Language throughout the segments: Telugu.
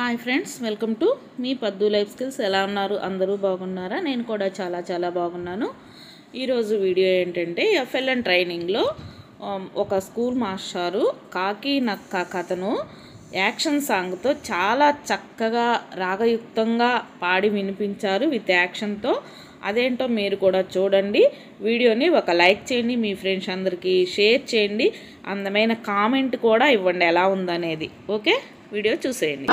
Hi friends, welcome to me పద్దు లైఫ్ స్కిల్స్. ఎలా ఉన్నారు? అందరూ బాగున్నారా? నేను కూడా చాలా బాగున్నాను. ఈరోజు వీడియో ఏంటంటే ఎఫ్ఎల్ఎన్ ట్రైనింగ్లో ఒక స్కూల్ మాస్టారు కాకి నక్క కథను యాక్షన్ సాంగ్తో చాలా చక్కగా రాగయుక్తంగా పాడి వినిపించారు విత్ యాక్షన్తో. అదేంటో మీరు కూడా చూడండి. వీడియోని ఒక లైక్ చేయండి, మీ ఫ్రెండ్స్ అందరికీ షేర్ చేయండి, అందమైన కామెంట్ కూడా ఇవ్వండి ఎలా ఉందనేది. ఓకే, వీడియో చూసేయండి.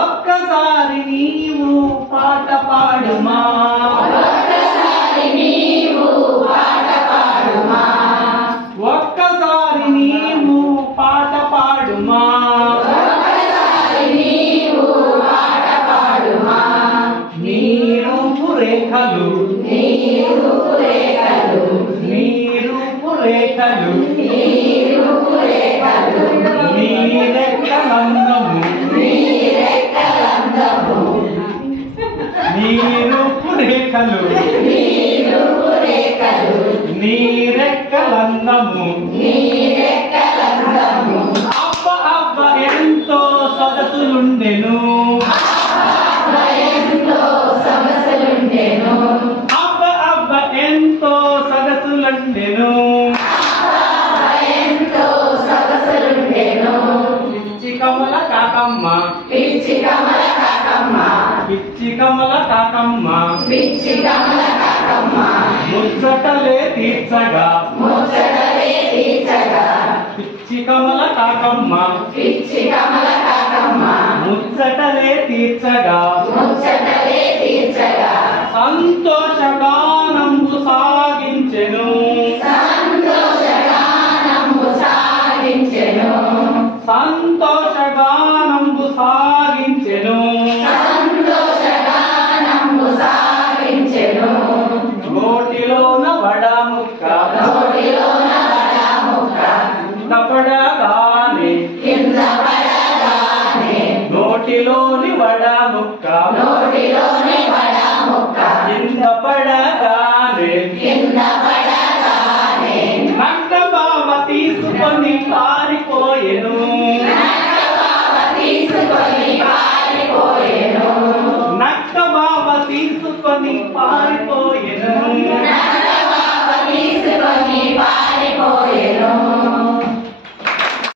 ఒక్కసారి నీవు పాట పాడుమా, ఒక్కసారి నీవు పాట పాడుమా, నీ రూపు రేఖలు నీ రెక్కలందము నీ రూపు రేఖలు నీ రెక్కలందము అబ్బ అబ్బ ఎంతో సొగసులుండెను, అబ్బ అబ్బ ఎంతో సొగసులుండెను, పిచ్చి కమల కాకమ్మ, పిచ్చి కమల కాకమ్మ, ముచ్చటలే తీర్చగా, పిచ్చి కమల కాకమ్మ, ముచ్చటలే తీర్చగా, సంతోషగానంబు సాగించెను, సంతోషగానంబు సాగించెను, నోటిలోన వడముక్క కింద పడగానే, నోటిలోని వడముక్క కింద పడగానే, నక్క బావ తీసుకొని పారిపోయెను,